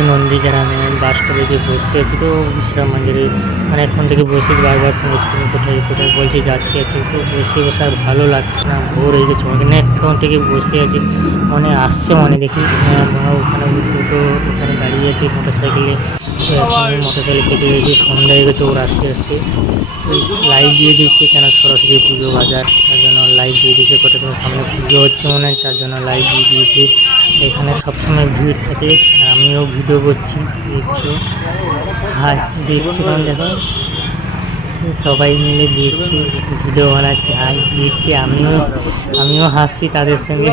আমি নন্দীগ্রামে বাস করে যে বসে আছি, তো বিশ্রাম মন্দিরে অনেকক্ষণ থেকে বসে বারবার ফোন করছি, তুমি কোথায় কোথায় বলছি যাচ্ছি আছি, তো বসে আর ভালো লাগছে না, বোর হয়ে গেছে অনেকক্ষণ থেকে বসে আছি। মনে আসছে মনে দেখি ওখানে দুটো ওখানে দাঁড়িয়ে আছে মোটর সাইকেলে, তো এখন মোটর সাইকেলে চেপে গেছি, সন্ধ্যা হয়ে গেছে। ওর আস্তে আস্তে লাইট দিয়ে দিচ্ছে, কেন সরস্বতী পুজো বাজার, তার জন্য লাইট দিয়ে দিয়েছে। কটার সময় সামনে পুজো হচ্ছে মনে হয়, তার জন্য লাইট দিয়ে দিয়েছে। এখানে সবসময় ভিড় থাকে, আমিও ভিডিও করছি, দেখছো। হাই দেখছি, কারণ দেখো সবাই মিলে দেখছি, ভিডিও বানাচ্ছি, হাই দেখছি, আমিও হাসছি তাদের সঙ্গে।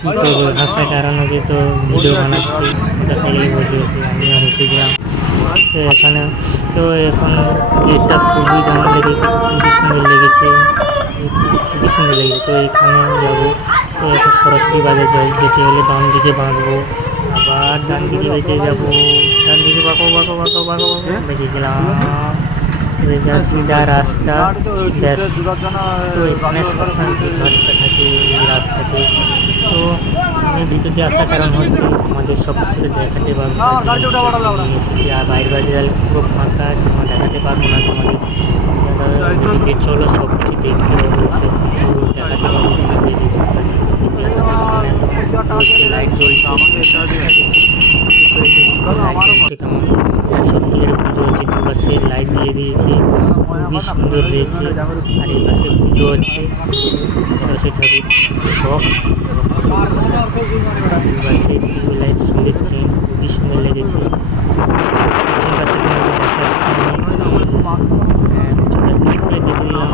কী করবো, হাসার কারণ হচ্ছে তো ভিডিও বানাচ্ছি মোটর সাইকেলে বসে বসে, আমিও হেসে দিলাম। তো এখানে তো এখন গেটটা খুবই দারুণ লেগেছে, খুবই সুন্দর লেগেছে, খুবই সুন্দর লেগেছে। তো এখানে যাবো, তো এখন সরস্বতী বাজার যাই, যেতে হলে বাম দিকে বাঁকবো, আবার ডান দিকে বেঁকে যাবো, ডান দিকে বাঁকো বাঁকো বাঁকো বাঁকো বেঁকে গেলাম, সিধা রাস্তা ব্যাস। তো এখানে সবসময় ভিড়ভাড়টা থাকে এই রাস্তাতে। তো আমি ভিতর দিয়ে আসার কারণ হচ্ছে আমাদের সব কিছু দেখাতে পারবো নিয়ে এসেছি, আর বাইরে বাইরে গেলে পুরো ফাঁকা, তোমার দেখাতে পারবো না তোমাদের। এদিকে চলো সব কিছু দেখতে পাবো, সব কিছু দেখাতে পারবো তোমাদের। লাইট জ্বলছে কেমন, সত্যিকারের পুজো হচ্ছে, দুপাশে লাইট দিয়ে দিয়েছে, খুবই সুন্দর হয়েছে। আর এই পাশে পুজো হচ্ছে সরস্বতী ঠাকুর, দুপাশে লাইট সঙ্গের চেন, খুবই সুন্দর লেগেছে। পিছন পাশে তোমাকে দেখাচ্ছি আমি, করে দেখে দিলাম।